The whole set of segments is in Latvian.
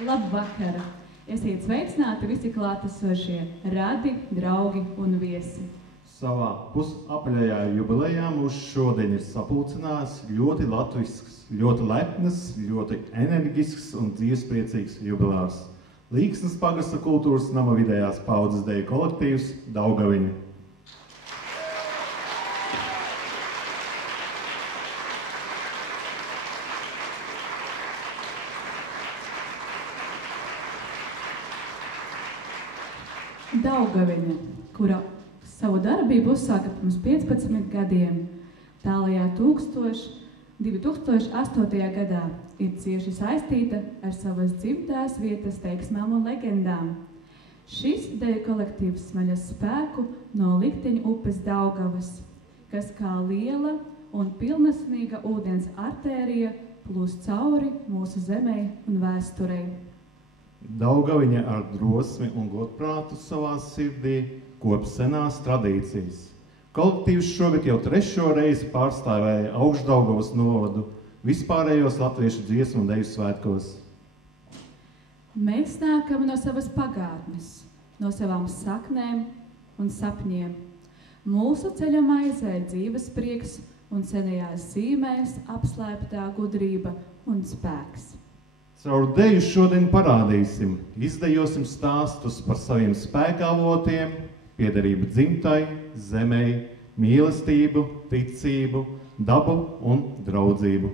Labvakar! Esiet sveicināti visi klātesošie radi, draugi un viesi. Savā pusapaļajā jubilejā mūs šodien ir sapulcinājis ļoti latvisks, ļoti lepns, ļoti enerģisks un dzīvespriecīgs jubilārs. Līksnes pagasta kultūras nama vidējās paudzes deju kolektīvs Daugaviņa. Daugaviņa, kura savu darbību uzsāka pirms 15 gadiem, tālajā 2008. gadā ir cieši saistīta ar savas dzimtās vietas teiksmām un legendām. Šis deju kolektīvs smaļas spēku no Likteņu upes Daugavas, kas kā liela un pilnesnīga ūdens artērija plūst cauri mūsu zemei un vēsturei. Daugaviņa ar drosmi un godprātu savā sirdī kop senās tradīcijas. Kolektīvs šogad jau 3. reizi pārstāvēja Augšdaugavas novadu vispārējos latviešu dziesmu un deju svētkos. Mēs nākam no savas pagātnes, no savām saknēm un sapņiem. Mūsu ceļa maizē dzīves prieks un senajās zīmēs apslēptā gudrība un spēks. Caur deju šodien parādīsim, izdejosim stāstus par saviem spēkavotiem, piederību dzimtai, zemei, mīlestību, ticību, dabu un draudzību.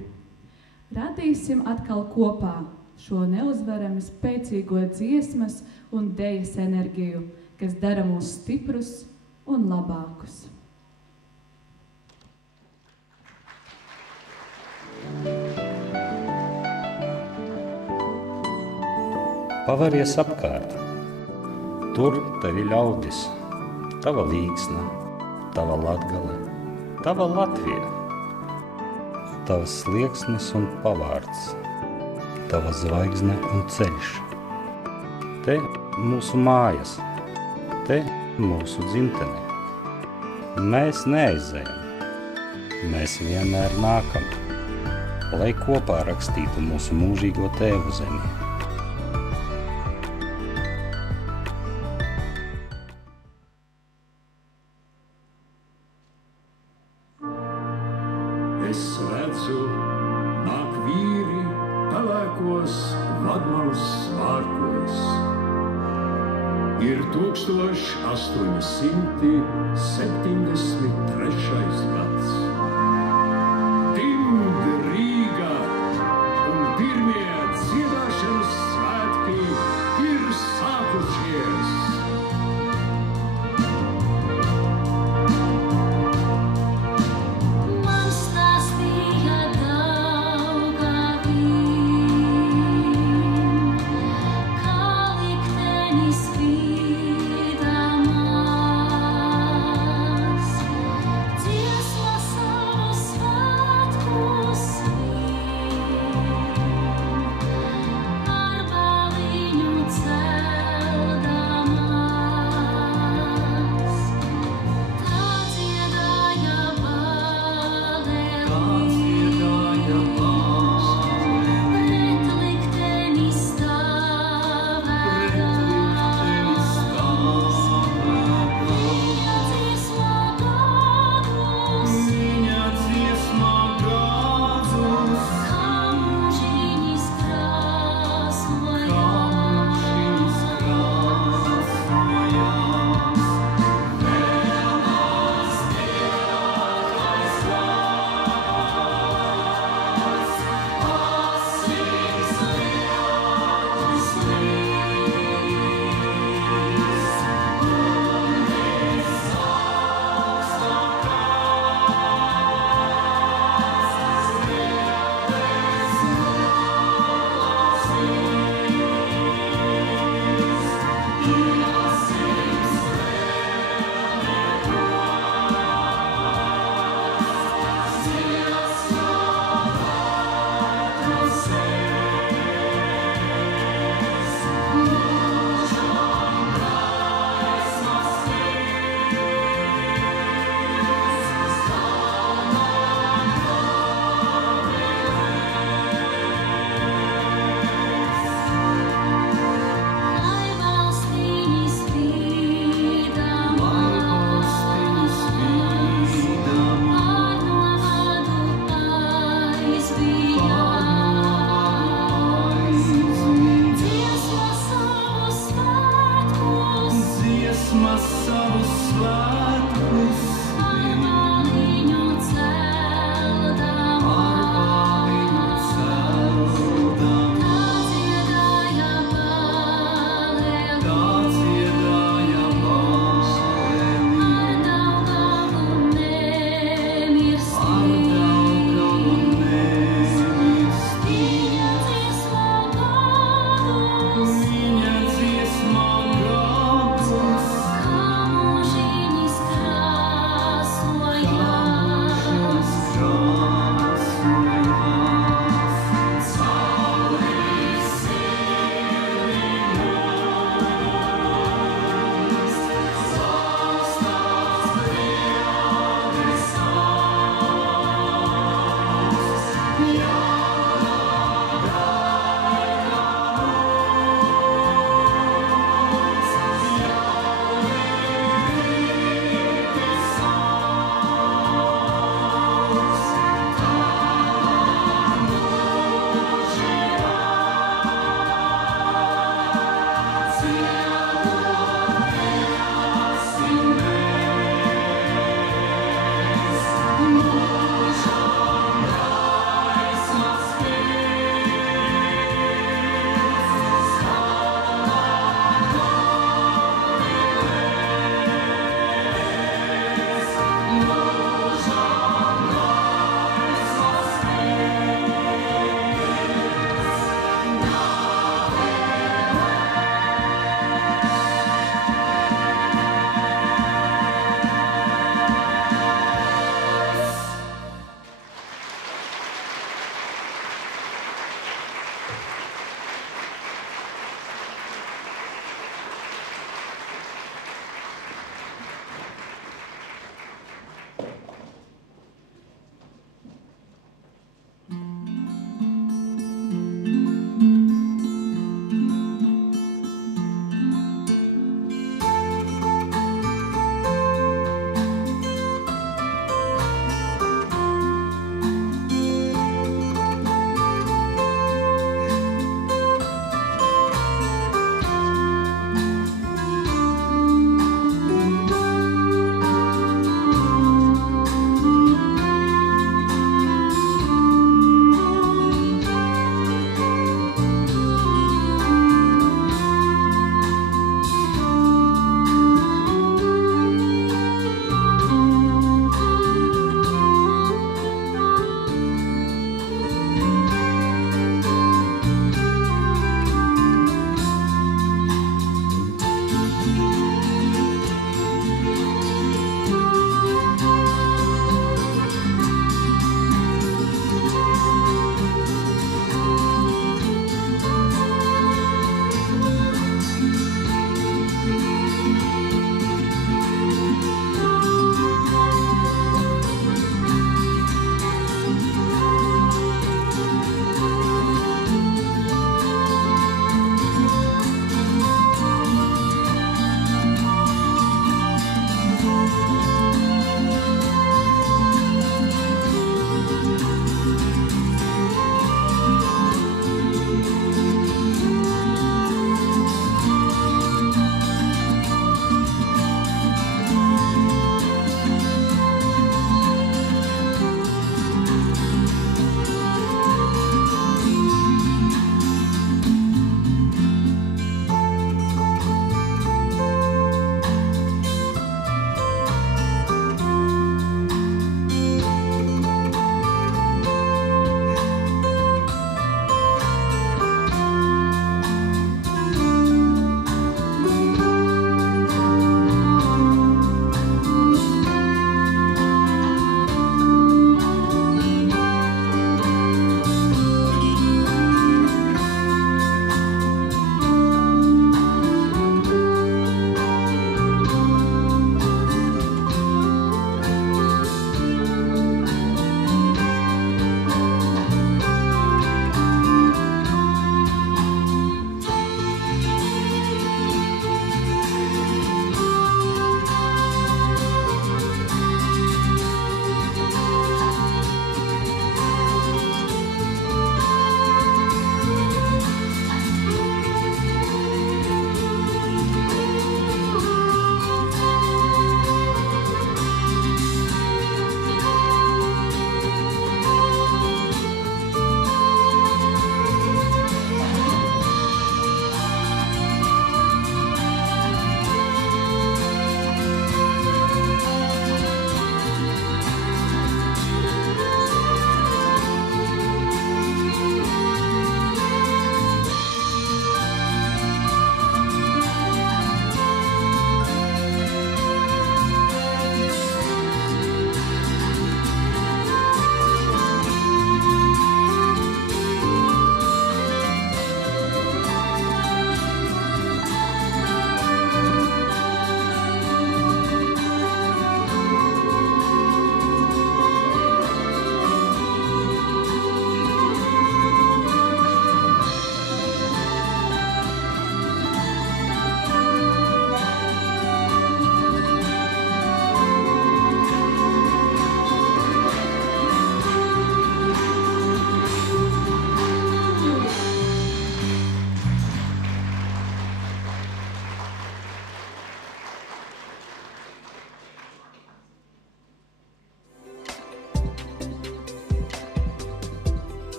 Radīsim atkal kopā šo neuzvarami spēcīgo dziesmas un dejas enerģiju, kas dara mūs stiprus un labākus. Pavaries apkārt. Tur tevi ļaudis, tava līksna, tava Latgale, tava Latvija, tavas slieksnis un pavārds, tava zvaigzne un ceļš. Te mūsu mājas, te mūsu dzimtene. Mēs neaizējam, mēs vienmēr nākam, lai kopā rakstītu mūsu mūžīgo tēvu zemi. Es redzu, nāk vīri pelēkos vadmalas svārkos. Ir 1873. gads. Dimd Rīga un pirmie dziedāšanas svētki ir sākušies. Dziesmas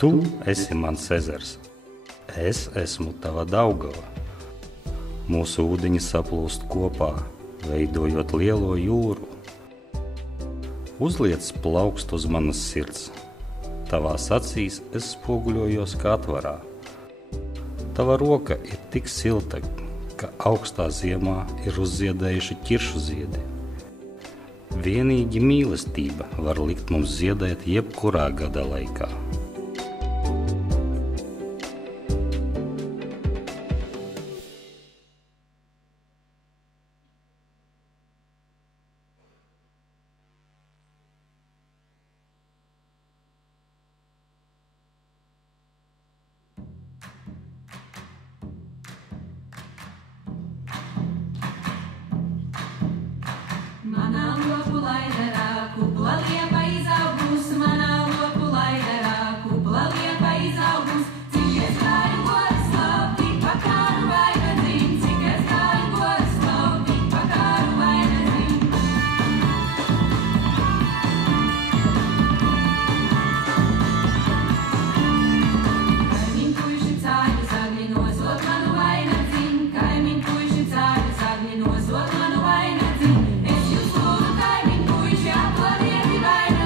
Tu esi mans ezers, es esmu tava Daugava. Mūsu ūdeņi saplūst kopā, veidojot lielo jūru. Uzliec plaukst uz manas sirds, tavās acīs es spoguļojos kā atvarā. Tava roka ir tik silta, ka augstā ziemā ir uzziedējuši ķiršu ziedi. Vienīgi mīlestība var likt mums ziedēt jebkurā gada laikā. Manā lopu laidarā kupla liepa izaugus, manā lopu laidarā kupla liepa izaugus. Cik es gāju godu slavu, tik pa kāru vaina dzim, cik es gāju godu slavu, tik pa kāru vaina dzim. Kaimiņ puiši cāļu zagļi nosot manu vaina dzim, kaimiņ puiši cāļu zagļi nosot manu vaina dzim. Es jūs lūdzu, kaimiņ puiši, aplodiet vaina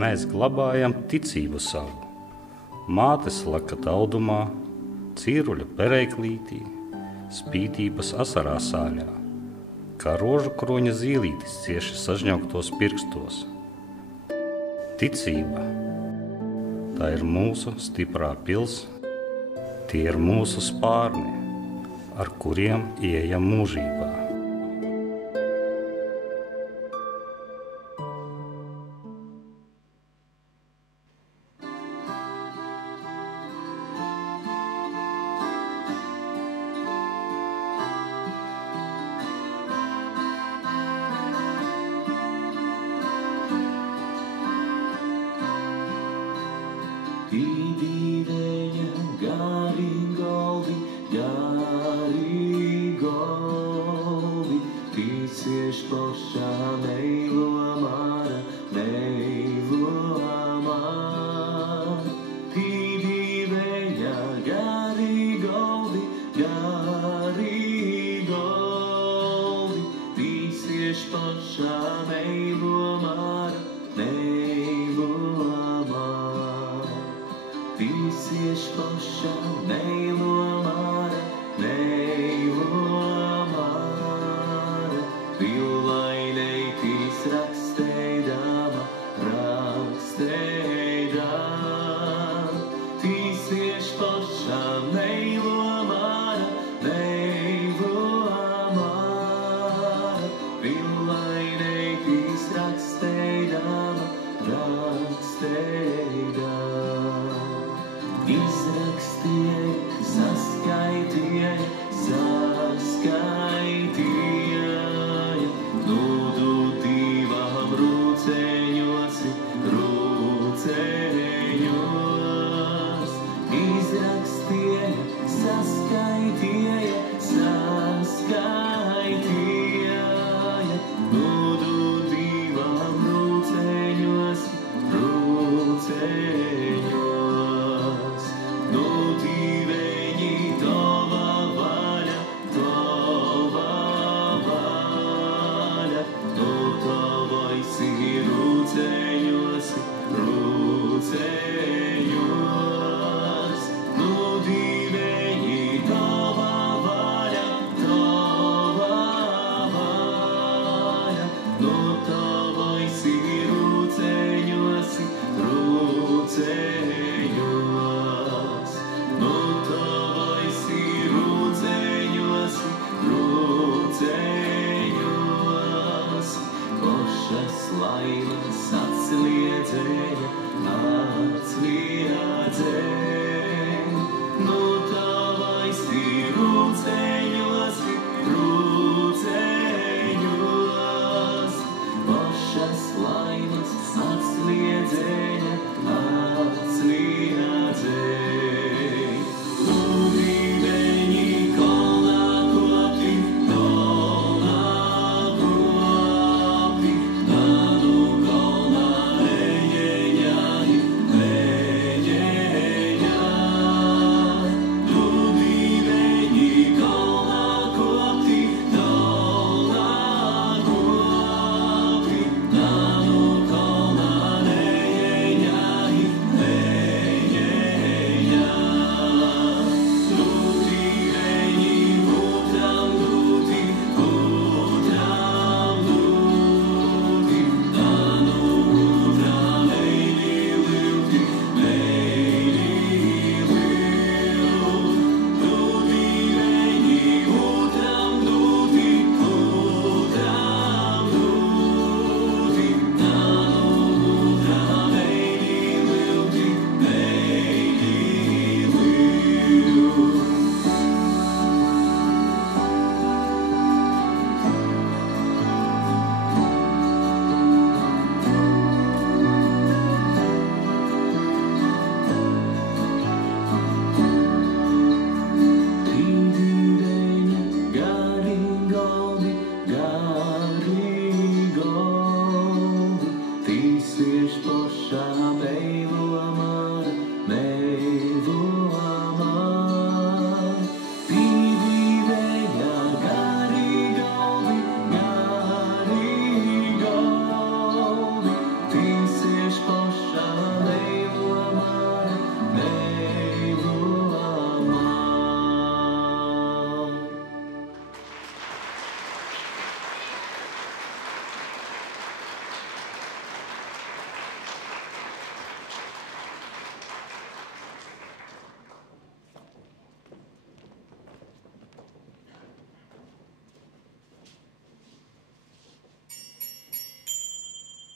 mēs glabājam ticību savu. Mātes lakata audumā, cīruļa pereiklītī, spītības asarā sāļā, kā rožu kroņa zīlītis cieši sažņauktos pirkstos. Ticība, tā ir mūsu stiprā pils, tie ir mūsu spārni, ar kuriem ieejam mūžībā. Tova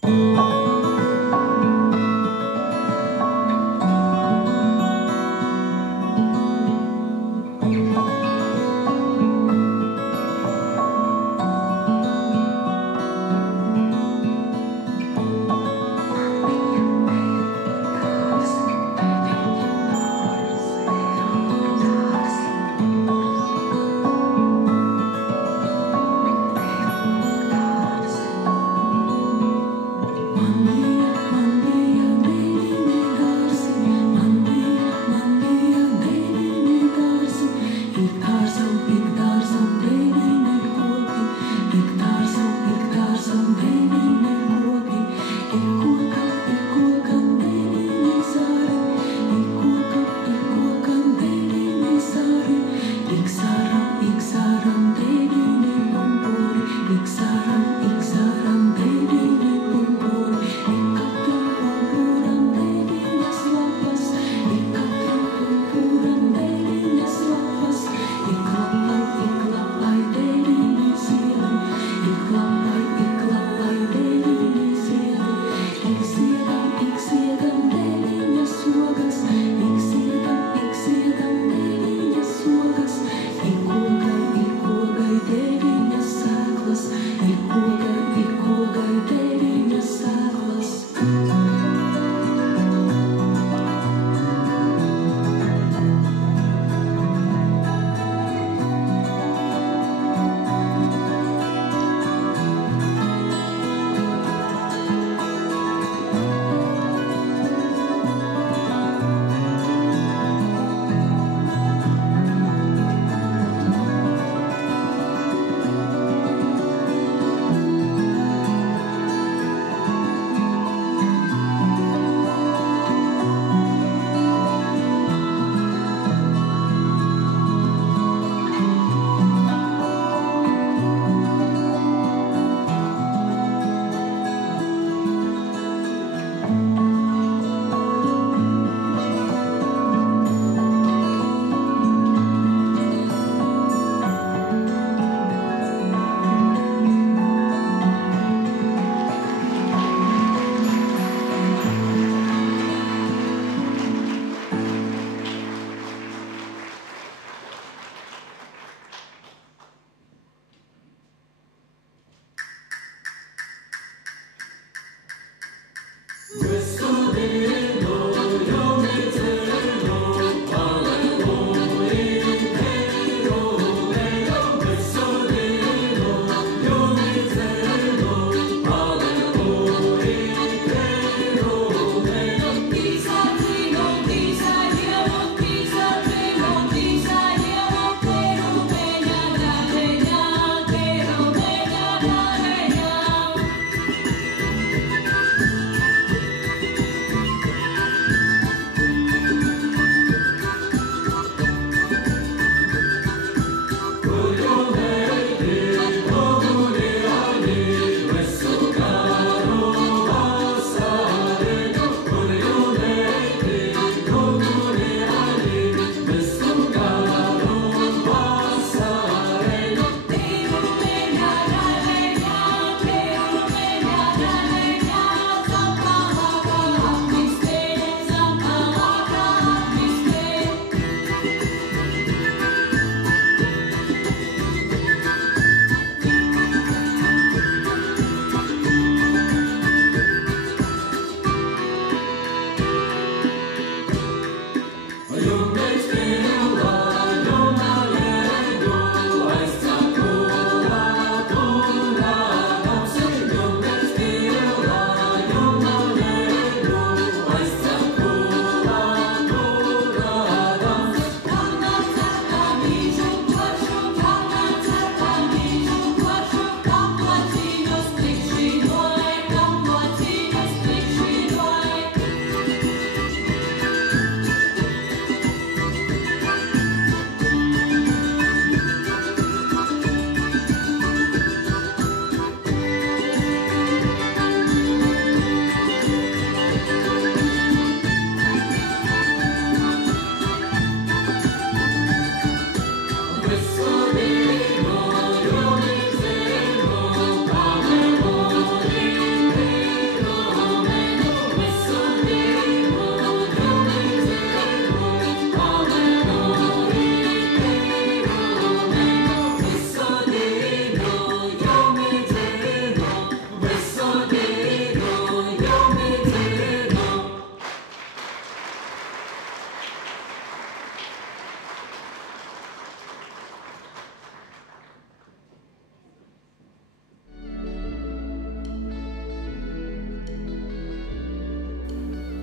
Man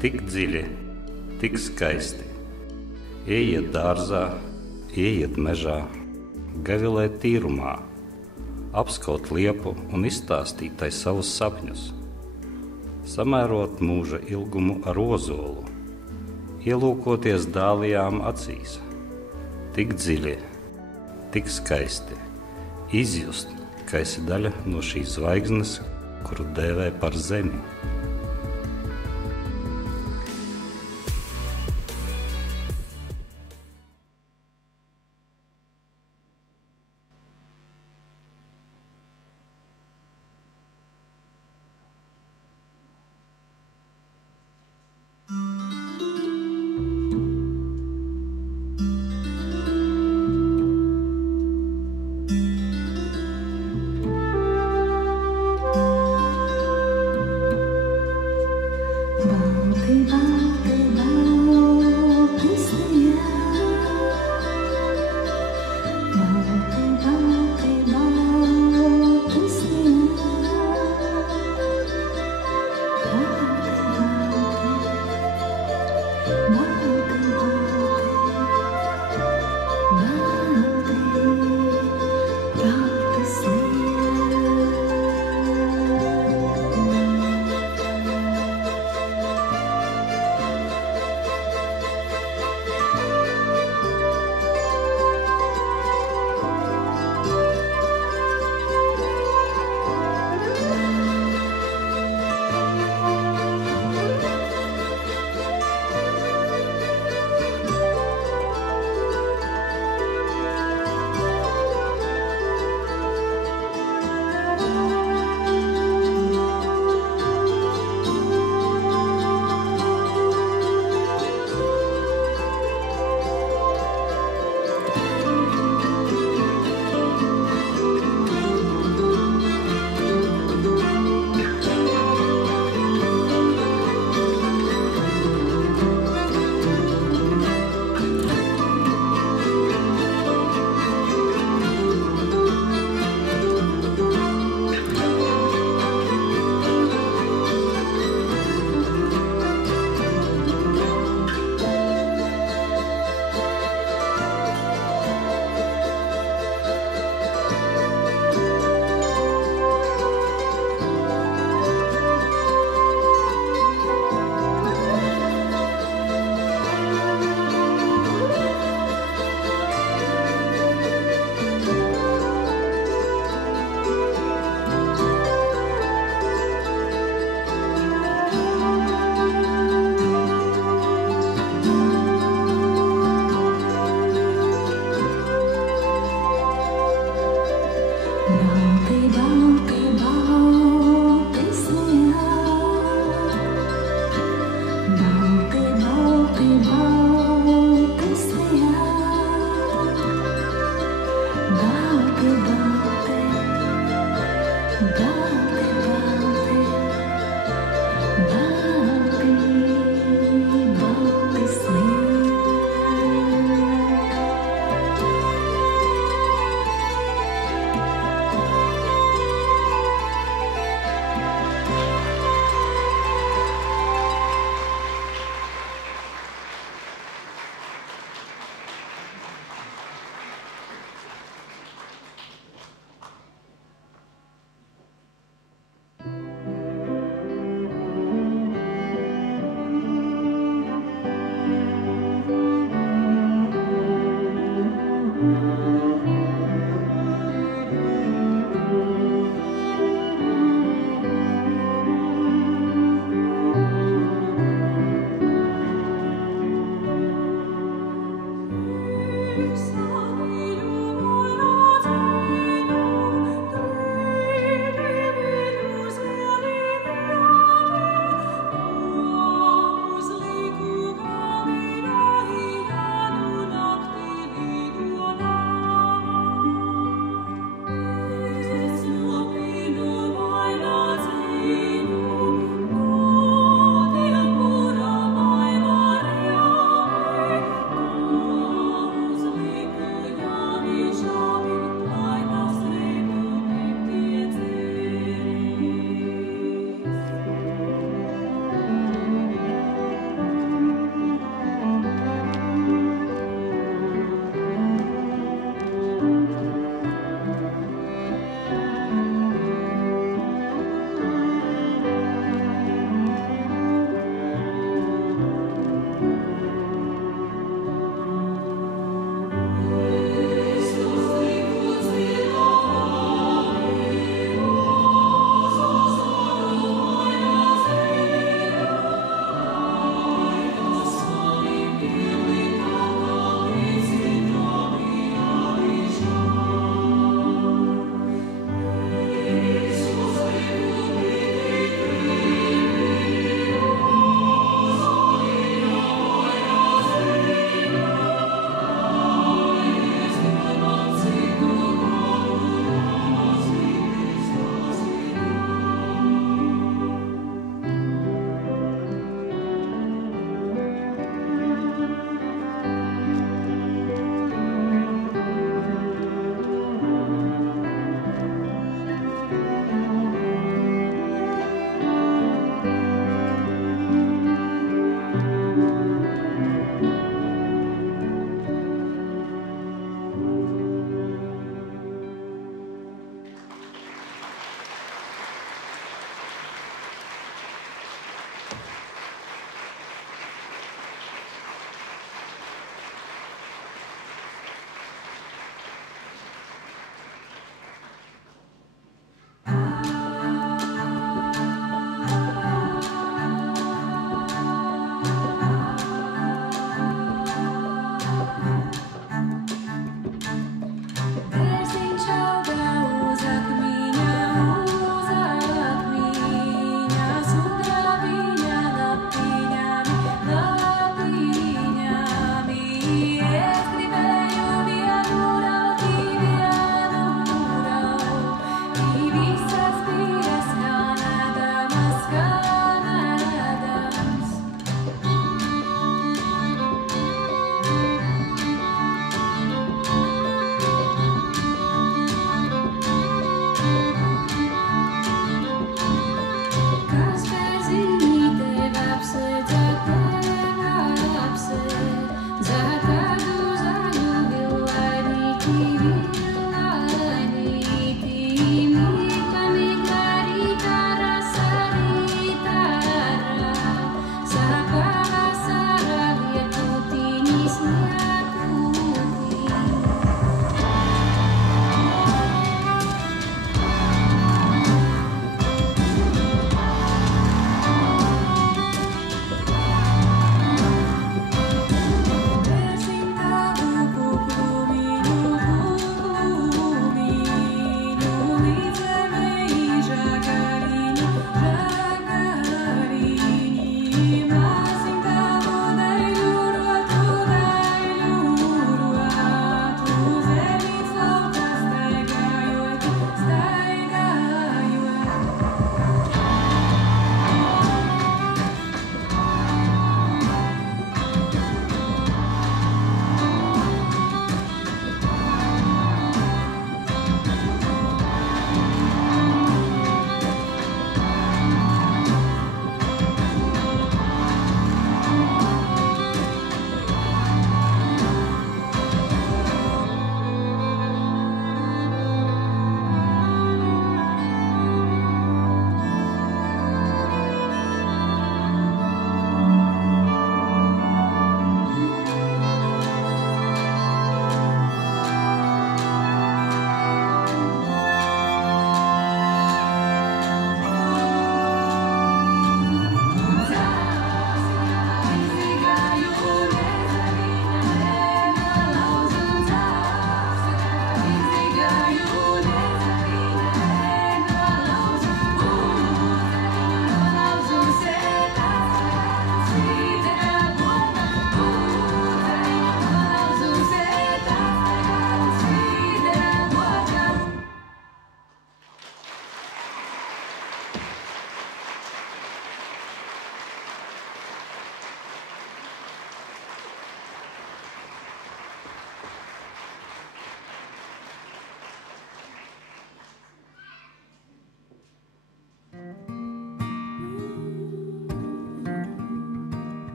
tik dziļi, tik skaisti. Ejiet dārzā, ejiet mežā, gavilēt tīrumā, apskaut liepu un izstāstīt tai savus sapņus. Samērot mūža ilgumu ar ozolu, ielūkoties dālijām acīs, tik dziļi, tik skaisti, izjust, ka esi daļa no šīs zvaigznes, kuru dēvē par zemi.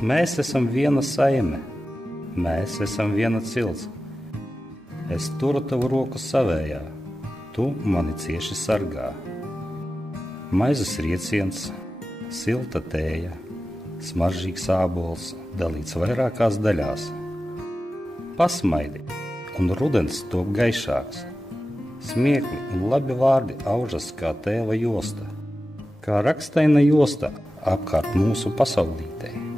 Mēs esam viena saime, mēs esam viena cilts. Es turu tavu roku savējā, tu mani cieši sargā. Maizes rieciens, silta tēja, smaržīgs ābols, dalīts vairākās daļās. Pasmaidi, un rudens top gaišāks. Smiekli un labi vārdi aužas kā tēva josta, kā rakstaina josta apkārt mūsu pasaulītei.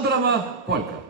Abrama Polka.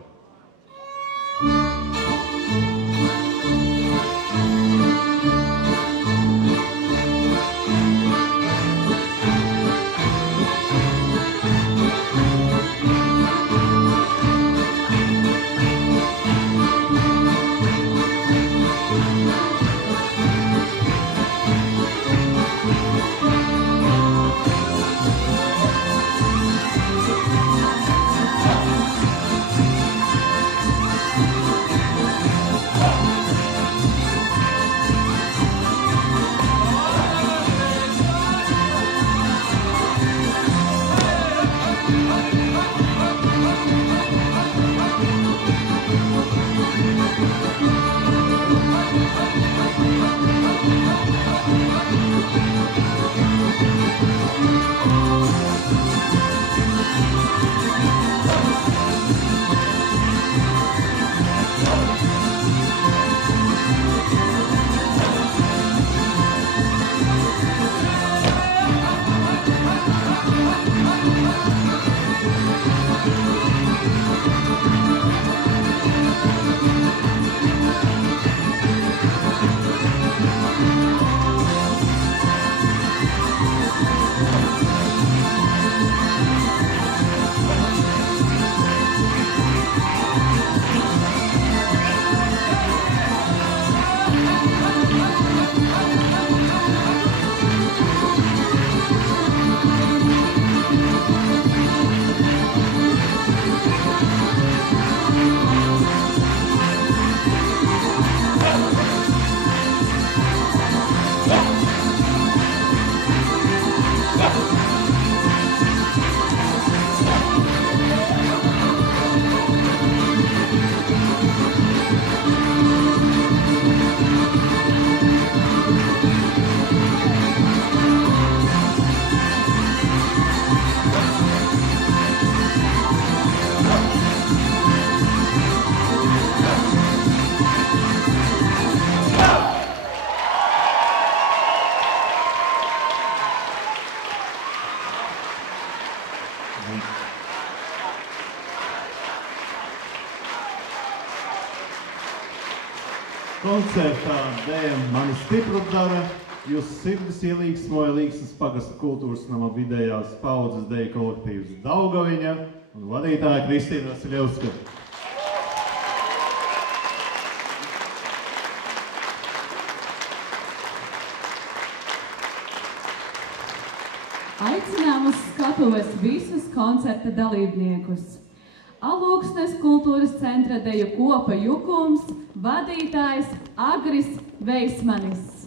Koncertā dēļ mani stipru dara, jūs sirdis ielīgsmoja Līksnes pagasta kultūras nama vidējās paudzes dēļ kolektīvs Daugaviņa un vadītāja Kristīna Vasiljevska. Aicinām uz skatuves visus koncerta dalībniekus. Alūksnes kultūras centra deju kopa Jukums, vadītājs Agris Veismanis.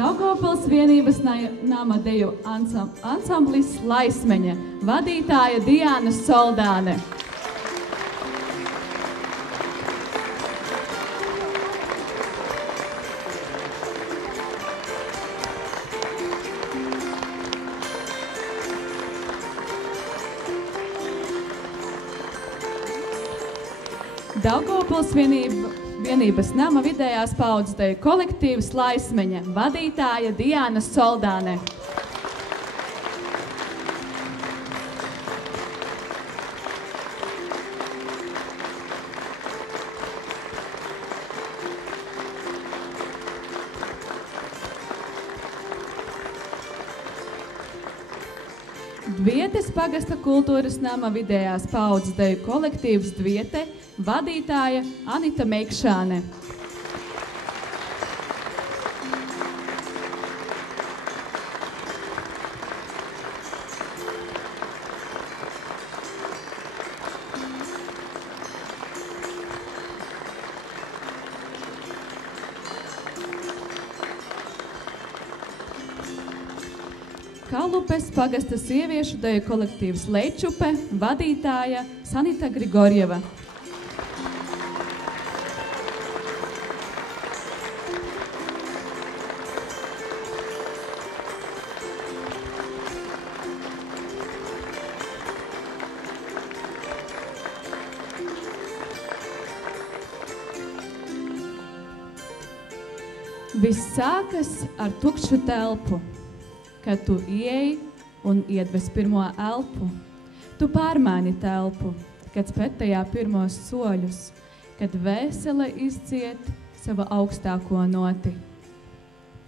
Daugavpils vienības nama deju ansamblis Laismeņa, vadītāja Diana Soldāne. Daugavpils vienības nama vidējās paudzes deju kolektīvs Laismeņa, vadītāja Diana Soldāne. Dvietes pagasta kultūras nama vidējās paudzes deju kolektīvs Dviete, vadītāja Anita Meikšāne. Kalupes pagasta sieviešu deju kolektīvs Lečupe, vadītāja Sanita Grigorjeva. Viss sākas ar tukšu telpu. Kad tu ieej un iedves pirmo elpu, tu pārmēni telpu, kad spēr tajā pirmos soļus, kad vēsele izciet savu augstāko noti.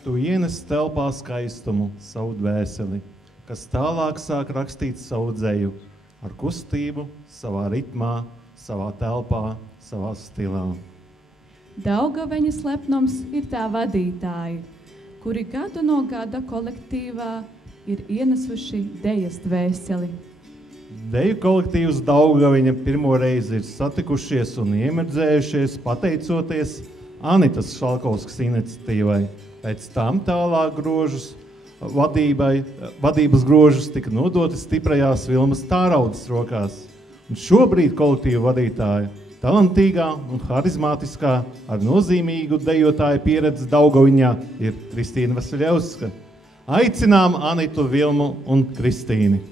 Tu ienes telpā skaistumu, savu dvēseli, kas tālāk sāk rakstīt savu dzeju, ar kustību, savā ritmā, savā telpā, savā stilā. Daugaveņa slepnums ir tā vadītāji, kuri gadu no gada kolektīvā ir ienesuši dejas dvēseli. Deju kolektīvs Daugaviņa pirmo reizi ir satikušies un iemirdzējušies pateicoties Anitas Šalkovskas iniciatīvai. Pēc tam tālāk vadības grožus tika nodoti stiprajās Vilmas Tāraudas rokās. Un šobrīd kolektīva vadītāja talantīgā un harizmātiskā ar nozīmīgu dejotāju pieredzi Daugaviņā ir Kristīna Vasiļevska. Aicinām Anitu, Vilmu un Kristīni.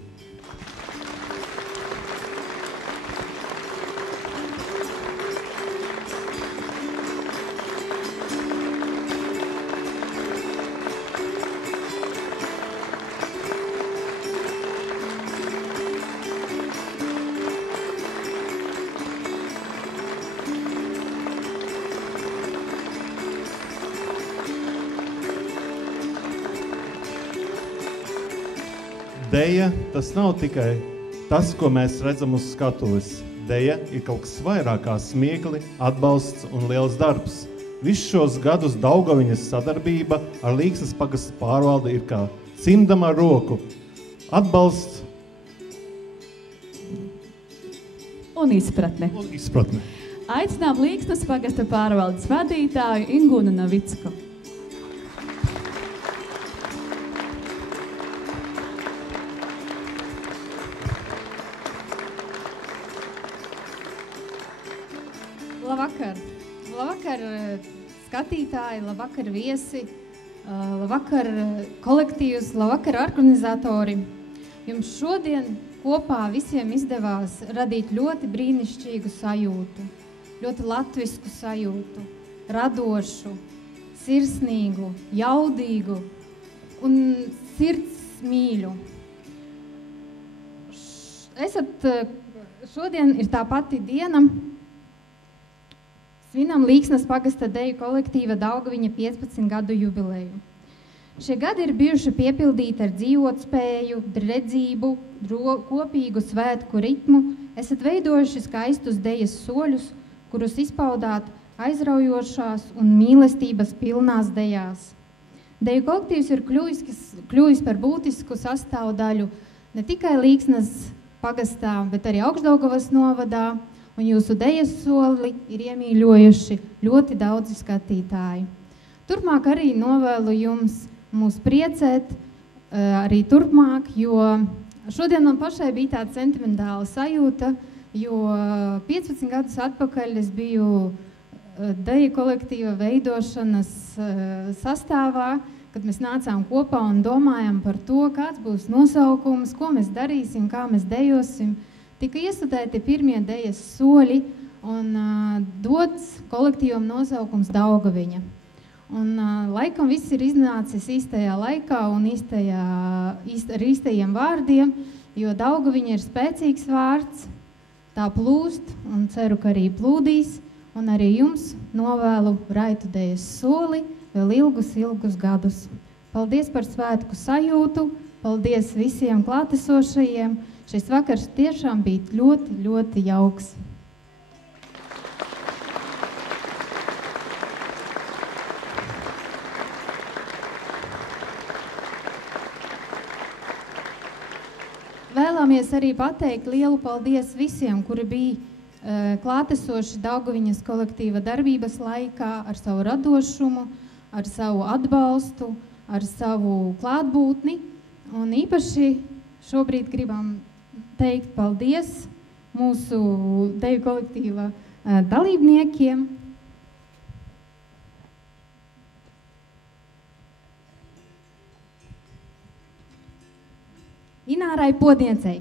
Deja, tas nav tikai tas, ko mēs redzam uz skatuves. Deja ir kaut kas vairāk kā smiekli, atbalsts un liels darbs. Visus šos gadus Daugaviņas sadarbība ar Līksnes pagasta pārvaldi ir kā cimdama roku. Atbalsts un izpratne. Aicinām Līksnes pagasta pārvaldes vadītāju Ingūnu Navicku. Labvakar skatītāji, labvakar viesi, labvakar kolektīvs, labvakar organizatori. Jums šodien kopā visiem izdevās radīt ļoti brīnišķīgu sajūtu, ļoti latvisku sajūtu, radošu, sirsnīgu, jaudīgu un sirds mīļu. Šodien ir tā pati diena. Svinam Līksnes pagasta deju kolektīva Daugaviņa 15 gadu jubileju. Šie gadi ir bijuši piepildīti ar dzīvotspēju, redzību, kopīgu svētku ritmu. Esat veidojuši skaistus dejas soļus, kurus izpaudāt aizraujošās un mīlestības pilnās dejās. Deju kolektīvs ir kļuvis par būtisku sastāvdaļu ne tikai Līksnas pagastā, bet arī Augšdaugavas novadā, un jūsu dejas soli ir iemīļojuši ļoti daudzi skatītāji. Turpmāk arī novēlu jums mūs priecēt arī turpmāk, jo šodien man pašai bija tāda sentimentāla sajūta, jo 15 gadus atpakaļ es biju deju kolektīva veidošanas sastāvā, kad mēs nācām kopā un domājam par to, kāds būs nosaukums, ko mēs darīsim, kā mēs dejosim. Tika iestudēti pirmie dejas soļi un dots kolektīvam nosaukums Daugaviņa. Un laikam viss ir iznācis īstajā laikā un ar īstajiem vārdiem, jo Daugaviņa ir spēcīgs vārds, tā plūst un ceru, ka arī plūdīs. Un arī jums novēlu raitu dejas soli vēl ilgus gadus. Paldies par svētku sajūtu, paldies visiem klātesošajiem. Šis vakars tiešām bija ļoti jauks. Vēlamies arī pateikt lielu paldies visiem, kuri bija klātesoši Daugaviņas kolektīva darbības laikā ar savu radošumu, ar savu atbalstu, ar savu klātbūtni. Un īpaši šobrīd gribam teikt paldies mūsu deju kolektīva dalībniekiem. Inārai Podniecei.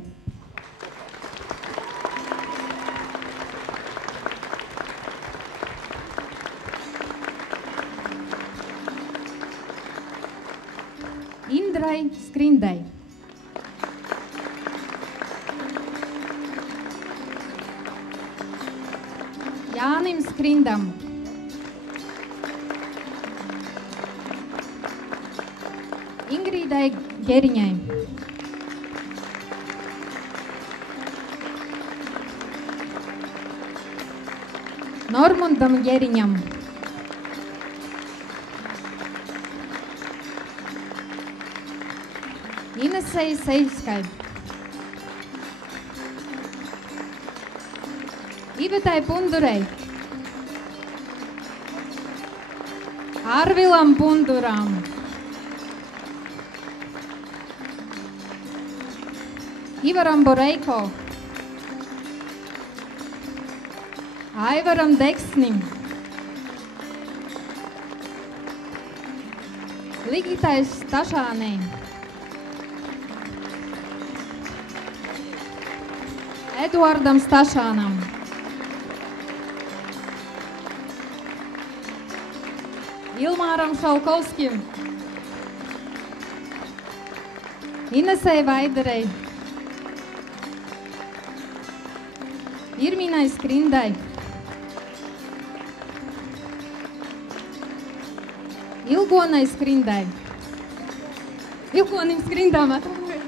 Indrai Skrindai. Jānim Skrindam. Ingridai Geriņai. Normundam Geriņam. Inesei Seiskai. Ivetai Pundurei. Arvilam Punduram. Ivaram Boreiko. Aivaram Deksnim. Ligitai Stašānei. Eduardam Stašānam. Ilmāram Šalkovskim. Inesei Vaiderei. Irmīnai Skrindai. Ilgonai Skrindai. Ilgonim Skrindām atvainojiet.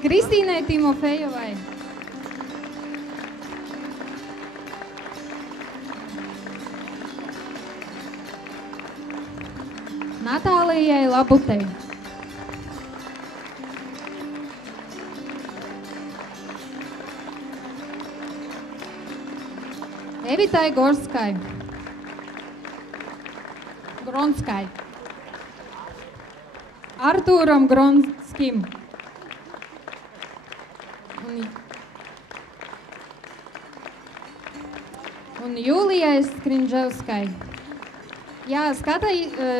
Kristīnai Timofejovai. Natālijai Labutei. Evitai Gorskai. Gronskai. Artūram Gronskim. Un Jūlijai Skrinževskai. Jā,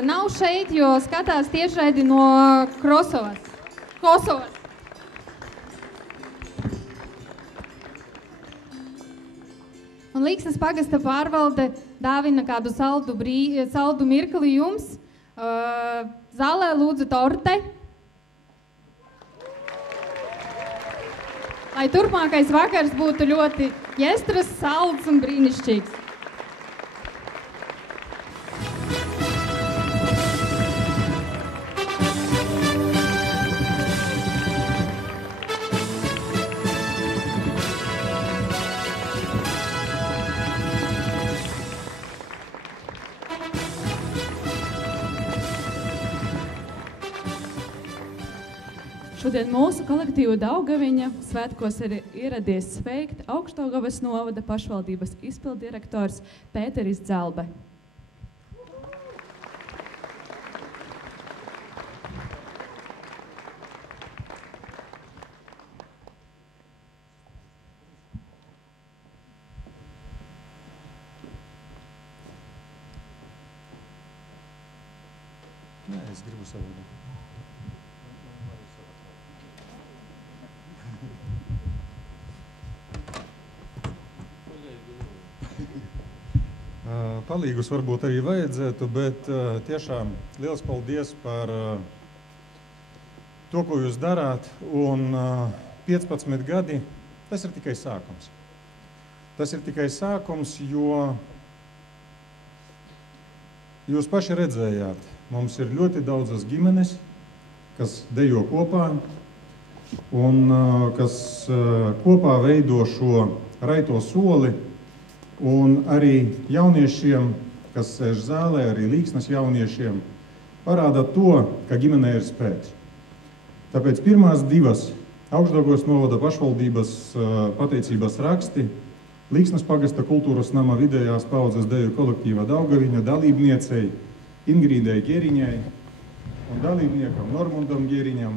nav šeit, jo skatās tiešraidi no Kosovas. Un Līksnas pagasta pārvalde dāvina kādu saldu mirkli jums. Zālē lūdzu torte. Lai turpmākais vakars būtu ļoti jestras, salds un brīnišķīgs. Šodien mūsu kolektīvu Daugaviņa svētkos ir ieradies sveikt Augšdaugavas novada pašvaldības izpilddirektors Pēteris Dzelbe. Nē, es gribu savu. Palīgus varbūt arī vajadzētu, bet tiešām liels paldies par to, ko jūs darāt. Un 15 gadi, tas ir tikai sākums. Tas ir tikai sākums, jo jūs paši redzējāt, mums ir ļoti daudzas ģimenes, kas dejo kopā un kas kopā veido šo raito soli. Un arī jauniešiem, kas sēž zālē, arī Līksnas jauniešiem, parāda to, ka ģimenē ir spēks. Tāpēc pirmās divas Augšdaugavas novada pašvaldības pateicības raksti Līksnas pagasta kultūras nama vidējās paudzes deju kolektīva Daugaviņa dalībniecei Ingrīdai Ģeriņai un dalībniekam Normundam Ģeriņam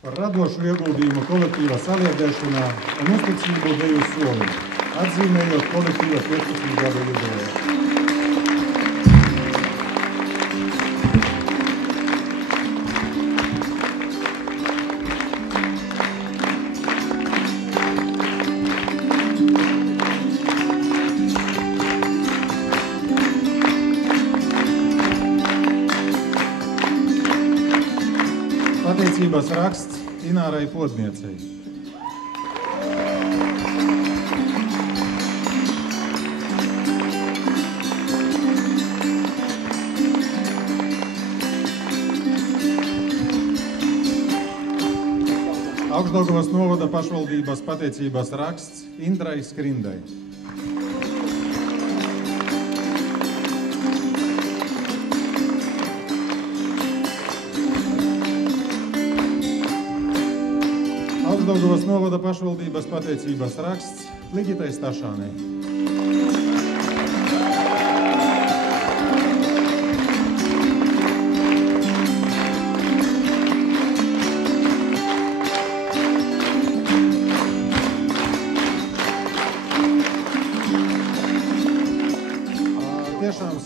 par radošu ieguldījumu kolektīva saliedēšanā un uzticību deju solim, atzīmējot kolektīva 15 gadu jubileju. Pateicības raksts Inārai Podniecei. Augšdaugavas novada pašvaldības pateicības raksts Indrai Skrindai. Augšdaugavas novada pašvaldības pateicības raksts Ligitai Stašānei.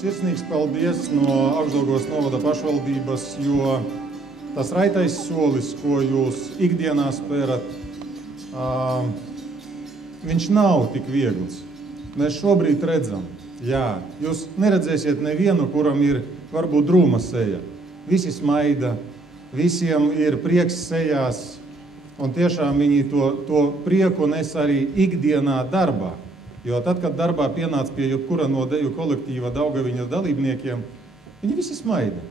Sirsnīgs paldies no Augšdaugavas novada pašvaldības, jo tas raitais solis, ko jūs ikdienā spērat, viņš nav tik viegls. Mēs šobrīd redzam, jā, jūs neredzēsiet nevienu, kuram ir varbūt drūma seja. Visi smaida, visiem ir prieks sejās, un tiešām viņi to prieku nes arī ikdienā darbā. Jo tad, kad darbā pienāca pie jebkura no deju kolektīva Daugaviņa dalībniekiem, viņi visi smaida.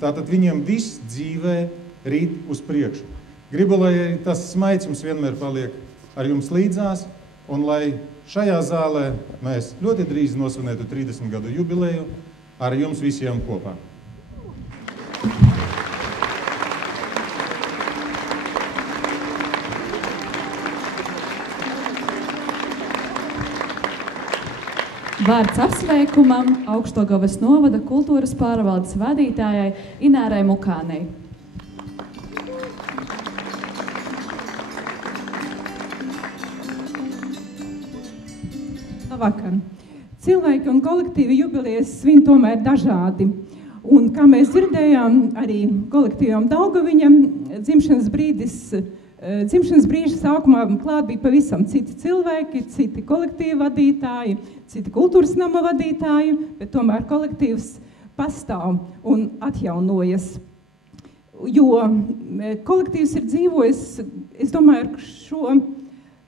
Tātad viņiem viss dzīvē rīt uz priekšu. Gribu, lai tas smaids jums vienmēr paliek ar jums līdzās, un lai šajā zālē mēs ļoti drīz nosvinētu 30 gadu jubileju ar jums visiem kopā. Vārds apsveikumam Augšdaugavas novada kultūras pārvaldes vadītājai Inārai Mukānei. Labvakar. Cilvēki un kolektīvi jubilejas svin tomēr dažādi. Un, kā mēs dzirdējām, arī kolektīvam Daugaviņam dzimšanas brīža sākumā klāt bija pavisam citi cilvēki, citi kolektīva vadītāji, citi kultūras nama vadītāji, bet tomēr kolektīvs pastāv un atjaunojas. Jo kolektīvs ir dzīvojis, es domāju, ar šo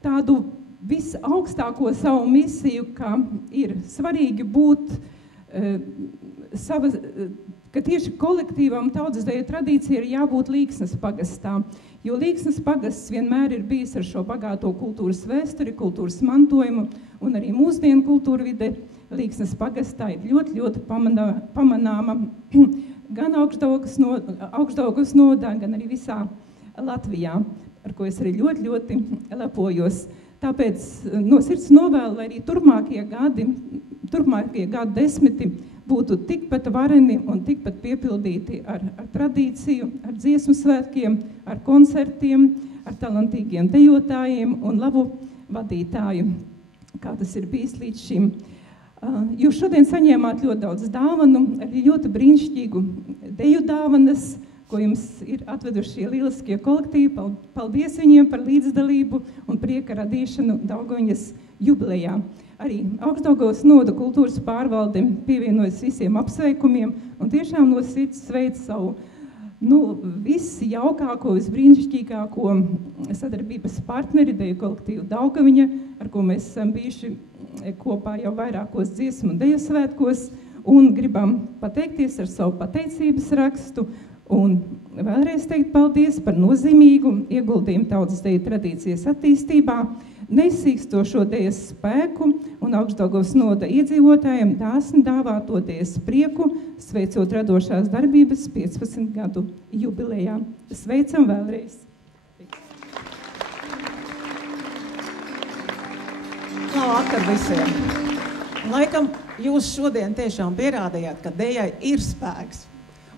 tādu visaugstāko savu misiju, ka ir svarīgi būt ka tieši kolektīvam tautsdeju tradīcija ir jābūt Līksnas pagastā. Jo Līksnas pagasts vienmēr ir bijis ar šo bagāto kultūras vēsturi, kultūras mantojumu, un arī mūsdienu kultūra vide Līksnas pagastā ir ļoti pamanāma gan Augšdaugavas novadā, gan arī visā Latvijā, ar ko es arī ļoti lepojos. Tāpēc no sirds novēlu, lai arī turpmākie gadu desmiti būtu tikpat vareni un tikpat piepildīti ar tradīciju, ar dziesmu svētkiem, ar koncertiem, ar talantīgiem dejotājiem un labu vadītāju, kā tas ir bijis līdz šim. Jūs šodien saņēmāt ļoti daudz dāvanu, arī ļoti brīnišķīgu deju dāvanas, ko jums ir atveduši šie lieliskie kolektīvi. Paldies viņiem par līdzdalību un prieka radīšanu Daugaviņas jubilejā. Arī Augstdaugavas novada kultūras pārvalde pievienojas visiem apsveikumiem un tiešām no sirds sveic savu visi jaukāko, visbrīnišķīgāko sadarbības partneri, deju kolektīvu Daugaviņa, ar ko mēs esam bijuši kopā jau vairākos dziesmu un deju svētkos, un gribam pateikties ar savu pateicības rakstu un vēlreiz teikt paldies par nozīmīgu ieguldījumu tautas deju tradīcijas attīstībā, neizsīkstošo dejas spēku un Augstdaugavas novada iedzīvotājiem dāsni dāvāto dejas prieku, sveicot radošās darbības 15 gadu jubilejā. Sveicam vēlreiz! Labvakar visiem! Laikam jūs šodien tiešām pierādījāt, ka dejai ir spēks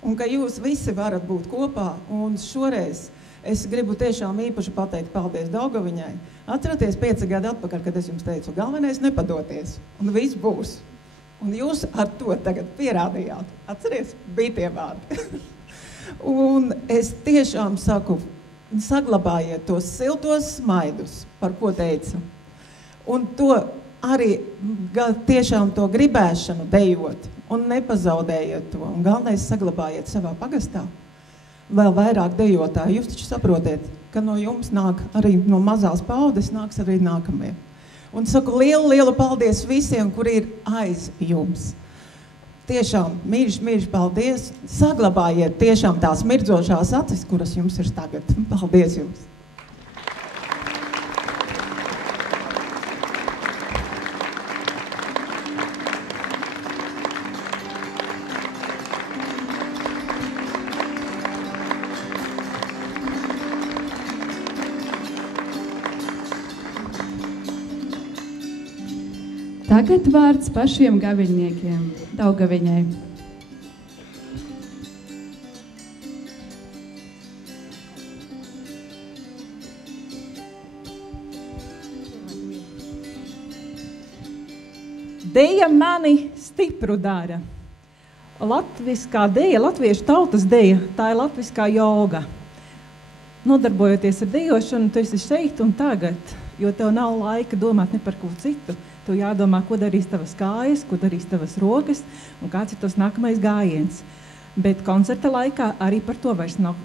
un ka jūs visi varat būt kopā, un šoreiz es gribu tiešām īpaši pateikt paldies Daugaviņai. Atceraties 5 gadu atpakaļ, kad es jums teicu, galvenais nepadoties, un viss būs. Un jūs ar to tagad pierādījāt. Atceries, bija tie vārdi. Un es tiešām saku, saglabājiet tos siltos smaidus, par ko teicu. Un to arī tiešām to gribēšanu dejot, un nepazaudējiet to. Un galvenais saglabājiet savā pagastā vēl vairāk dejotāju. Jūs taču saprotiet, ka no jums nāk arī no mazās paudes nāks arī nākamie. Un saku lielu paldies visiem, kuri ir aiz jums. Tiešām mīļš paldies. Saglabājiet tiešām tās mirdzošās acis, kuras jums ir tagad. Paldies jums! Tagad vārds pašiem gaviļniekiem, Daugaviņai. Deja mani stipru dara. Latviskā deja, latviešu tautas deja, tā ir latviskā joga. Nodarbojoties ar dejošanu, tu esi šeit un tagad, jo tev nav laika domāt ne par ko citu. Tev jādomā, ko darīs tavas kājas, ko darīs tavas rokas un kāds ir tos nākamais gājiens. Bet koncerta laikā arī par to vairs nav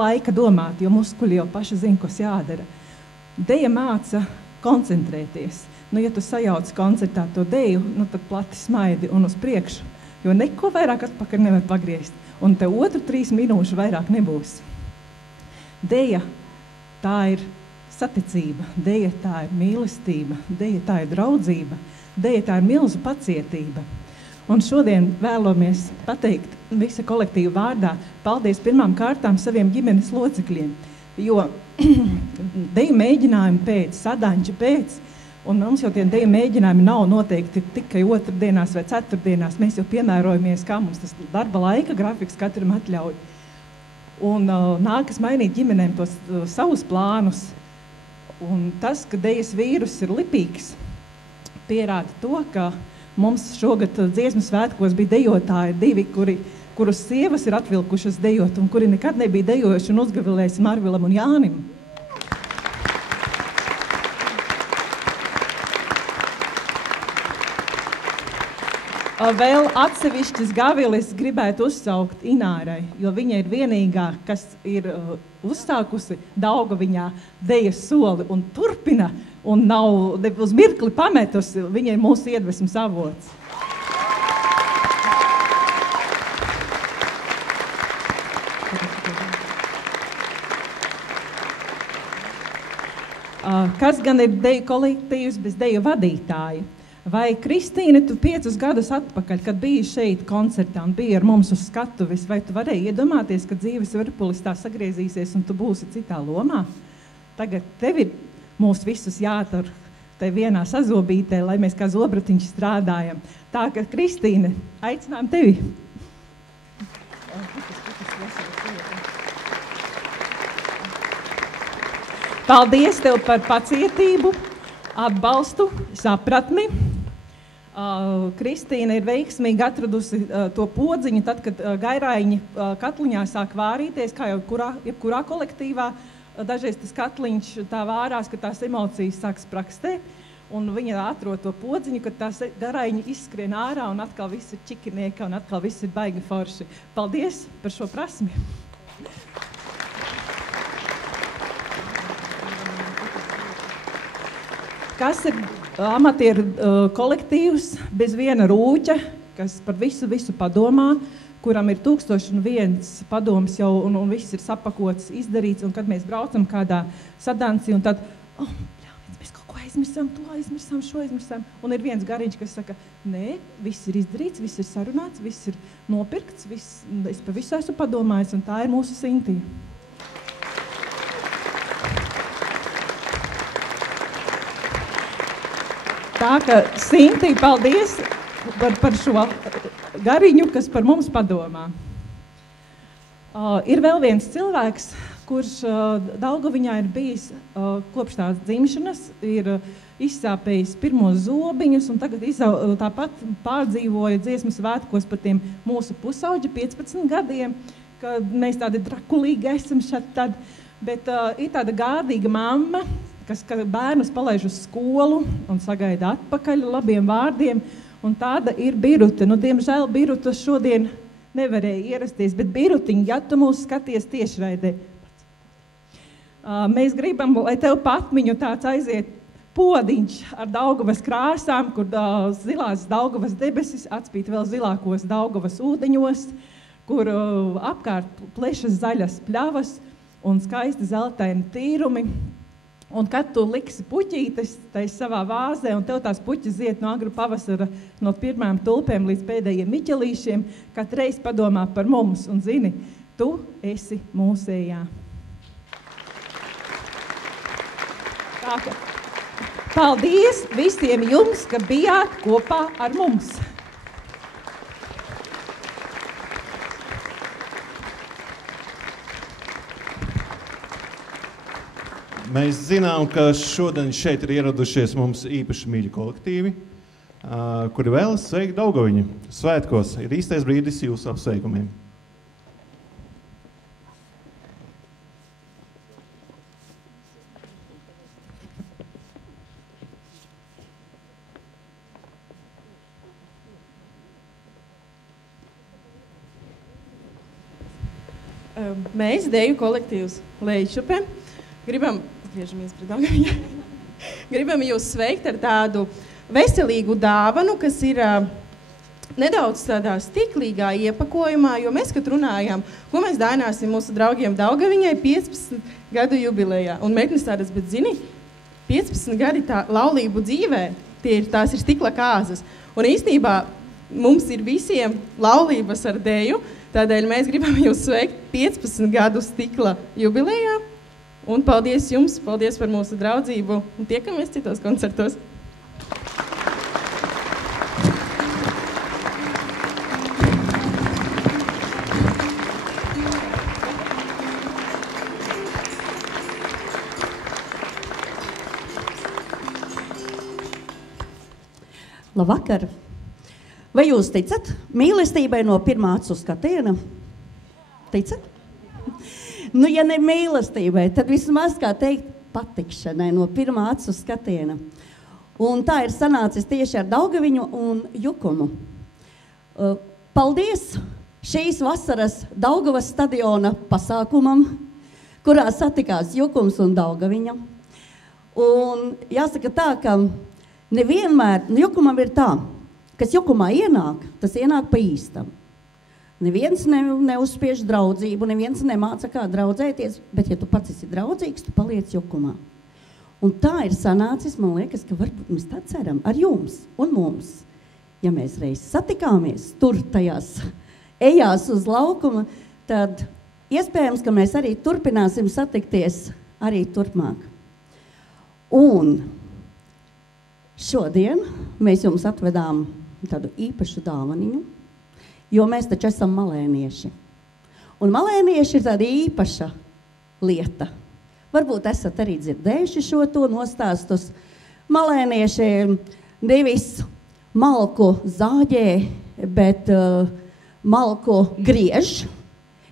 laika domāt, jo muskuļi jau paši zina, kas jādara. Deja māca koncentrēties. Ja tu sajauc koncertā to deju, tad plati smaidi un uz priekšu, jo neko vairāk atpakaļ nevar pagriezt. Un tev 3 minūšu vairāk nebūs. Deja, tā ir saticība, deja tā ir mīlestība, deja tā ir draudzība, deja tā ir milzu pacietība. Un šodien vēlamies pateikt visa kolektīva vārdā paldies pirmām kārtām saviem ģimenes locekļiem, jo deju mēģinājumi pēc, sadaņķi pēc, un mums jau tie deju mēģinājumi nav noteikti tikai otrdienās vai ceturtdienās, mēs jau piemērojamies, kā mums tas darba laika grafiks katram atļauj. Un nākas mainīt ģimenēm tos savus plānus. Un tas, ka dejas vīrus ir lipīgs, pierāda to, ka mums šogad dziesmu svētkos bija dejotāji 2, kurus sievas ir atvilkušas dejot un kuri nekad nebija dejojuši un uzgavilējuši Marvilam un Jānim. Vēl atsevišķas gaviles gribētu uzsaukt Inārai, jo viņa ir vienīgā, kas ir uzsākusi Daugaviņā dejas soli un turpina un nav uz mirkli pametusi. Viņa ir mūsu iedvesmas avots. Kas gan ir deju kolektīvs bez deju vadītāja? Vai Kristīne, tu 5 gadus atpakaļ, kad biji šeit koncertā un biji ar mums uz skatuves, vai tu varēji iedomāties, ka dzīves virpulis tā sagriezīsies un tu būsi citā lomā? Tagad tev ir mūs visus jātur te vienā sazobītē, lai mēs kā zobratiņš strādājam. Tā ka, Kristīne, aicinām tevi. Paldies tev par pacietību, atbalstu, sapratni. Kristīna ir veiksmīgi atradusi to podziņu, tad, kad gairaiņi katliņā sāk vārīties, kā jau jebkurā kolektīvā. Dažreiz tas katliņš tā vārās, ka tās emocijas sāk sprakstē, un viņa atrod to podziņu, kad tās garaiņi izskrien ārā, un atkal viss ir čikinieka, un atkal viss ir baigi forši. Paldies par šo prasmi! Kas ir amatieru kolektīvs bez viena rūķa, kas par visu padomā, kuram ir 1001 padoms jau un viss ir sapakots, izdarīts, un kad mēs braucam kādā sadansī, un tad, mēs kaut ko aizmirsām, to aizmirsām, šo aizmirsām, un ir viens gariņš, kas saka, nē, viss ir izdarīts, viss ir sarunāts, viss ir nopirkts, es par visu esmu padomājis, un tā ir mūsu Sintija. Tā ka, Sintī, paldies par šo gariņu, kas par mums padomā. Ir vēl viens cilvēks, kurš Daugaviņā ir bijis kopš tās dzimšanas, ir izsāpējis pirmos zobiņus un tagad tāpat pārdzīvoja dziesmu svētkos par tiem mūsu pusauģi 15 gadiem, kad mēs tādi drakulīgi esam šeit tad, bet ir tāda gādīga mamma, kas bērnus palaiž uz skolu un sagaida atpakaļ labiem vārdiem, un tāda ir Birute. Nu, diemžēl Birute šodien nevarēja ierasties, bet Birutiņ, ja tu mūs skaties tiešraidē, mēs gribam, lai tev patmiņu tāds aiziet podiņš ar Daugavas krāsām, kur zilās Daugavas debesis atspīt vēl zilākos Daugavas ūdeņos, kur apkārt plešas zaļas pļavas un skaisti zeltaini tīrumi. Un kad tu liksi puķītes savā vāzē, un tev tās puķis ziet no agru pavasara, no pirmām tulpēm līdz pēdējiem miķelīšiem, katreiz padomā par mums un zini, tu esi mūsējā. Tā ka, paldies visiem jums, ka bijāt kopā ar mums! Mēs zinām, ka šodien šeit ir ieradušies mums īpaši mīļi kolektīvi, kuri vēlas sveikt Daugaviņu svētkos. Ir īstais brīdis jūsu apsveikumiem. Mēs, deju kolektīvs Lejčupe, gribam jūs sveikt ar tādu veselīgu dāvanu, kas ir nedaudz tādā stiklīgā iepakojumā, jo mēs, kad runājām, ko mēs dāvināsim mūsu draugiem Daugaviņai 15 gadu jubilejā. Un meitnes tādas, bet zini, 15 gadi tā laulību dzīvē, tās ir stikla kāzas. Un īstenībā mums ir visiem laulības ar deju, tādēļ mēs gribam jūs sveikt 15 gadu stikla jubilejā. Un paldies jums, paldies par mūsu draudzību un tiekamies citos koncertos. Labvakar! Vai jūs ticat mīlestībai no pirmā acu skatiena? Ticat? Nu, ja ne mīlestībai, tad vismaz, kā teikt, patikšanai no pirmā acu skatiena. Un tā ir sanācis tieši ar Daugaviņu un Jukumu. Paldies šīs vasaras Daugavas stadiona pasākumam, kurā satikās Jukums un Daugaviņa. Un jāsaka tā, ka nevienmēr, Jukumam ir tā, kas Jukumā ienāk, tas ienāk pa īstam. Neviens neuzspiež draudzību, neviens nemāca kā draudzēties, bet ja tu pats esi draudzīgs, tu paliec Jukumā. Un tā ir sanācis, man liekas, ka varbūt mēs tā ceram ar jums un mums. Ja mēs reiz satikāmies tur tajās ejās uz laukuma, tad iespējams, ka mēs arī turpināsim satikties arī turpmāk. Un šodien mēs jums atvedām tādu īpašu dāvaniņu, jo mēs taču esam malēnieši. Un malēnieši ir tāda īpaša lieta. Varbūt esat arī dzirdējuši šo to nostāstus. Malēnieši nevis malku zāģē, bet malku griež.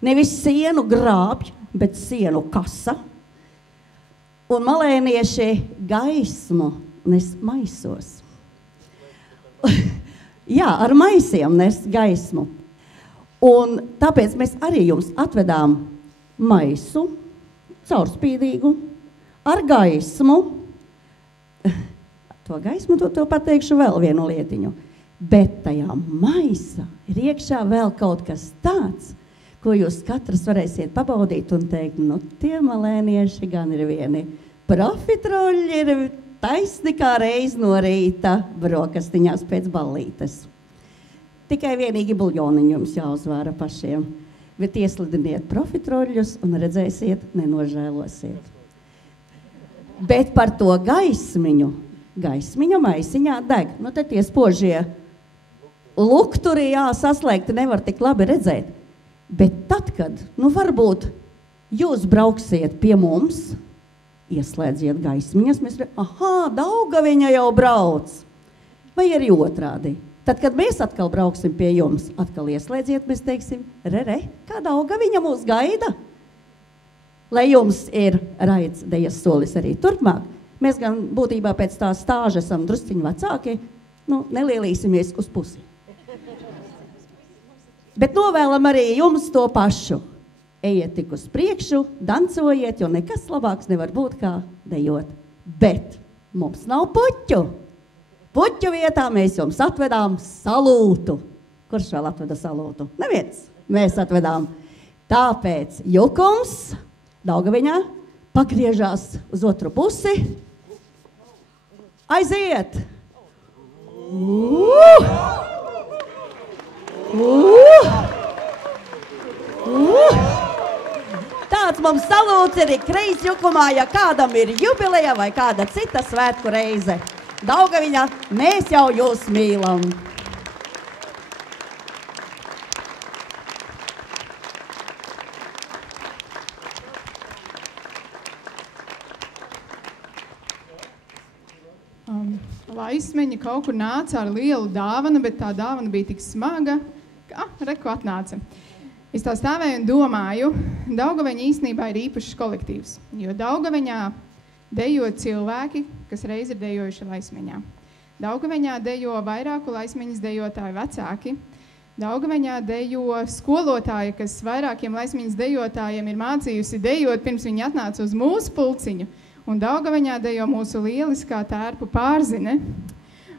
Nevis sienu grābj, bet sienu kasa. Un malēnieši gaismu nes maisos. Jā, ar maisiem nes gaismu. Un tāpēc mēs arī jums atvedām maisu, caurspīdīgu, ar gaismu. To gaismu to pateikšu vēl vienu lietiņu. Bet tajā maisa ir iekšā vēl kaut kas tāds, ko jūs katrs varēsiet pabaudīt un teikt, nu tie malēnieši gan ir vieni profitroļi, ir taisni kā reiz no rīta brokastiņās pēc ballītes. Tikai vienīgi buļļoniņu jums jāuzvāra pašiem, bet ieslidiniet profitroļus un redzēsiet, nenožēlosiet. Bet par to gaismiņa maisiņā deg. Nu, te tie spožie lukturi, jā, saslēgti nevar tik labi redzēt. Bet tad, kad, nu varbūt jūs brauksiet pie mums, ieslēdziet gaismiņas, mēs Daugaviņa jau brauc. Vai arī otrādi. Tad, kad mēs atkal brauksim pie jums, atkal ieslēdziet, mēs teiksim, kā Daugaviņa mūs gaida? Lai jums ir raids dejas solis arī turpmāk. Mēs gan būtībā pēc tā stāža esam drusciņi vecāki, nu, nelielīsimies uz pusi. Bet novēlam arī jums to pašu. Ejiet tik uz priekšu, dancojiet, jo nekas labāks nevar būt kā dejot. Bet mums nav puķu. Puķu vietā mēs jums atvedām salūtu. Kurš vēl atveda salūtu? Neviens. Mēs atvedām. Tāpēc Jukums Daugaviņā pagriežās uz otru pusi. Aiziet! Tāds mums salūts ir ikreiz Jukumā, ja kādam ir jubileja vai kāda cita svētku reize. Daugaviņa, mēs jau jūs mīlam! Laismeņa kaut kur nāca ar lielu dāvanu, bet tā dāvana bija tik smaga, ka, reku atnāca. Es tā stāvēju un domāju, Daugaviņa īstenībā ir īpašs kolektīvs, jo Daugaviņā dejo cilvēki, kas reiz ir dejojuši Laismeņā. Daugaviņā dejo vairāku Laismeņas dejotāju vecāki. Daugaviņā dejo skolotāja, kas vairākiem Laismeņas dejotājiem ir mācījusi dejot, pirms viņi atnāca uz mūsu pulciņu. Un Daugaviņā dejo mūsu lieliskā tērpu pārzine.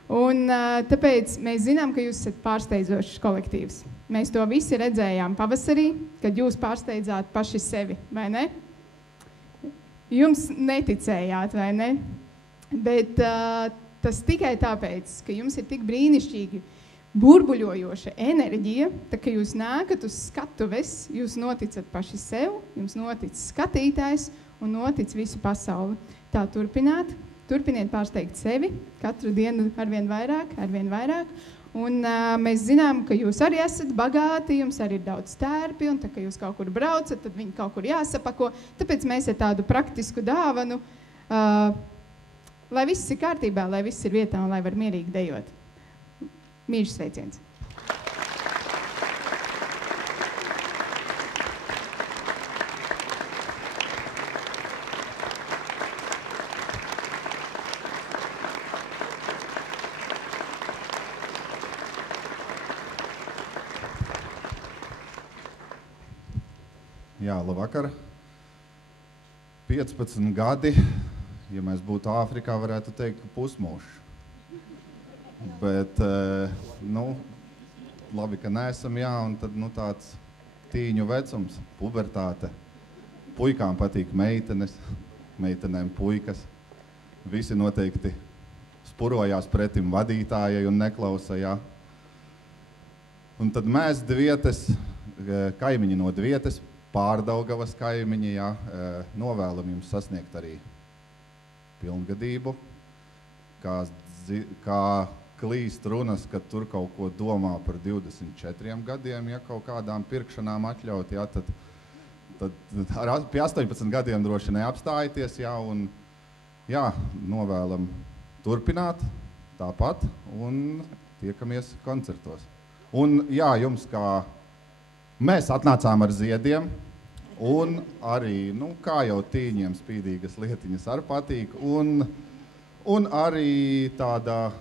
Un tāpēc mēs zinām, ka jūs esat pārsteidzošs kolektīvs. Mēs to visi redzējām pavasarī, kad jūs pārsteidzāt paši sevi, vai ne? Jums neticējāt, vai ne? Bet tas tikai tāpēc, ka jums ir tik brīnišķīgi burbuļojoša enerģija, tā ka jūs nākat uz skatuves, jūs noticat paši sev, jums notic skatītājs un notic visu pasauli. Tā turpiniet pārsteigt sevi, katru dienu arvien vairāk. Un mēs zinām, ka jūs arī esat bagāti, jums arī ir daudz tērpi, un tā, ka jūs kaut kur braucat, tad viņi kaut kur jāsapako. Tāpēc mēs ar tādu praktisku dāvanu, lai viss ir kārtībā, lai viss ir vietā un lai var mierīgi dejot. Mīļš sveiciens! Jā, labvakar. 15 gadi, ja mēs būtu Āfrikā, varētu teikt, ka pusmūžs. Bet, nu, labi, ka neesam, jā, un tad, nu, tāds tīņu vecums, pubertāte. Puikām patīk meitenes, meitenēm puikas. visi noteikti spurojās pretim vadītājai un neklausa, jā. Un tad mēs Dvietes, kaimiņi no Dvietes, Pārdaugavas kaimiņi, jā, novēlam jums sasniegt arī pilngadību, kā klīst runas, ka tur kaut ko domā par 24 gadiem, ja kaut kādām pirkšanām atļaut, jā, tad pie 18 gadiem droši neapstājieties, jā, un jā, novēlam turpināt tāpat un tiekamies koncertos. Un jā, jums kā mēs atnācām ar ziediem un arī, kā jau tīņiem spīdīgas lietiņas ar patīk un arī tāda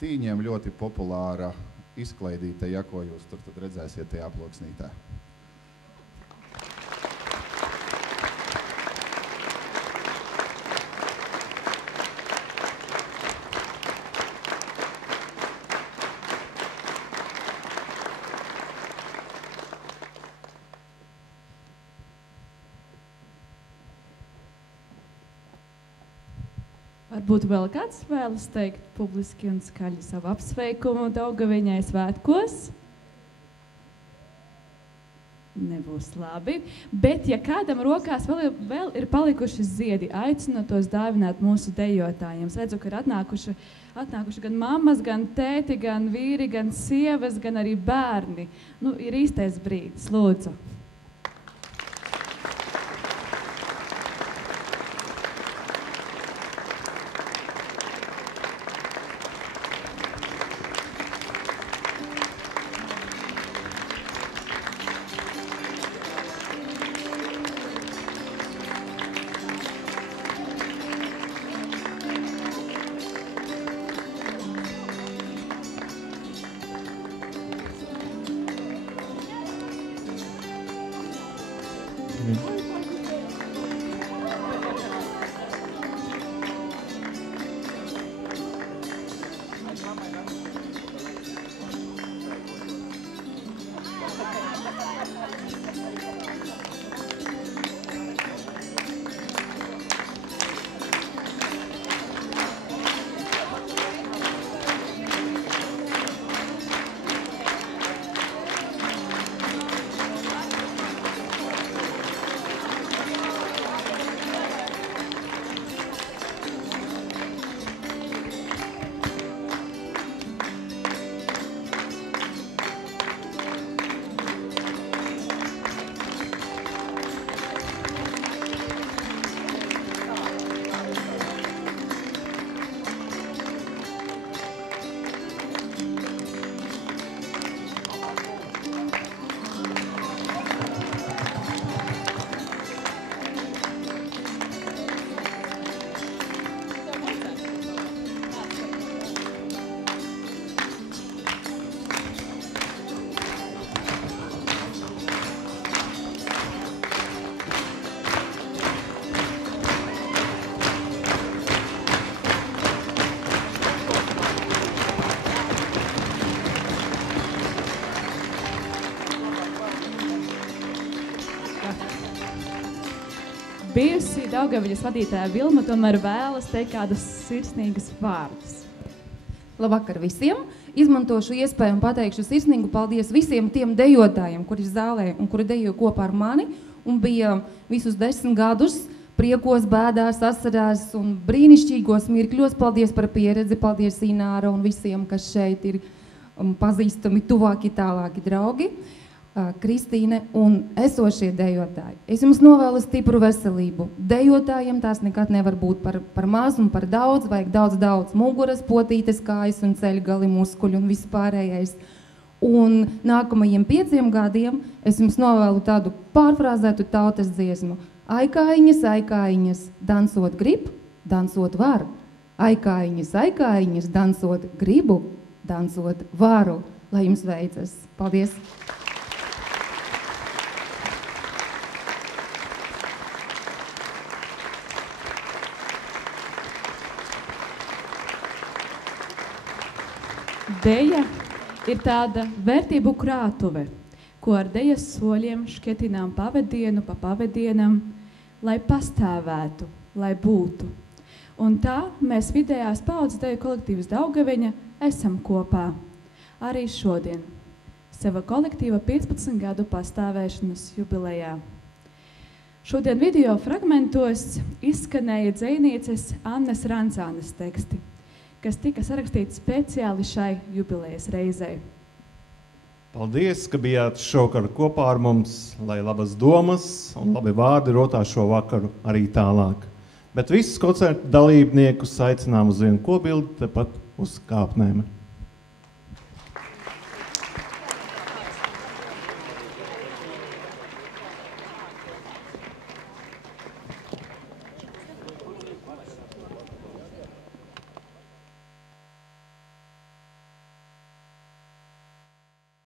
tīņiem ļoti populāra izklaidīte, ja ko jūs tur tad redzēsiet tajā aploksnītē. Varbūt vēl kāds vēlas teikt publiski un skaļi savu apsveikumu Daugaviņai svētkos? Nebūs labi. Bet, ja kādam rokās vēl ir palikuši ziedi, aicinu tos dāvināt mūsu dejotājiem. Es redzu, ka ir atnākuši gan mammas, gan tēti, gan vīri, gan sievas, gan arī bērni. Ir īstais brīdis, lūdzu. Bijusi Daugaviļas vadītāja Vilma tomēr vēlas teikt kādas sirsnīgas vārdus. Labvakar visiem! Izmantošu iespēju un pateikšu sirsnīgu paldies visiem tiem dejotājiem, kuri zālē un kuri dejo kopā ar mani un bija visus 10 gadus priekos, bēdās, asarās un brīnišķīgos mirkļos. Paldies par pieredzi, paldies Ināra un visiem, kas šeit ir pazīstami, tuvāki, tālāki draugi. Kristīne un esošie dejotāji. Es jums novēlu stipru veselību. Dejotājiem tās nekad nevar būt par maz un par daudz, vajag daudz muguras, potītes, kājas un ceļgali, muskuļi un vispārējais. Un nākamajiem 5 gadiem es jums novēlu tādu pārfrāzētu tautas dziesmu. Aikāiņas, aikāiņas, dansot grib, dansot var. Aikāiņas, aikāiņas, dansot gribu, dansot varu. Lai jums veicas. Paldies! Deja ir tāda vērtību krātuve, ko ar dejas soļiem šķietinām pavadienu pa pavadienam, lai pastāvētu, lai būtu. Un tā mēs vidējās paudzes deju kolektīvas Daugaviņa esam kopā. Arī šodien, sava kolektīva 15 gadu pastāvēšanas jubilejā. Šodien video fragmentos izskanēja dzejnieces Annes Rancānes teksti, kas tika sarakstīti speciāli šai jubilejas reizei. Paldies, ka bijāt šovakar kopā ar mums, lai labas domas un labi vārdi rotā šo vakaru arī tālāk. Bet visus koncertu dalībniekus aicinām uz vienu kobildi tepat uz kāpnēm.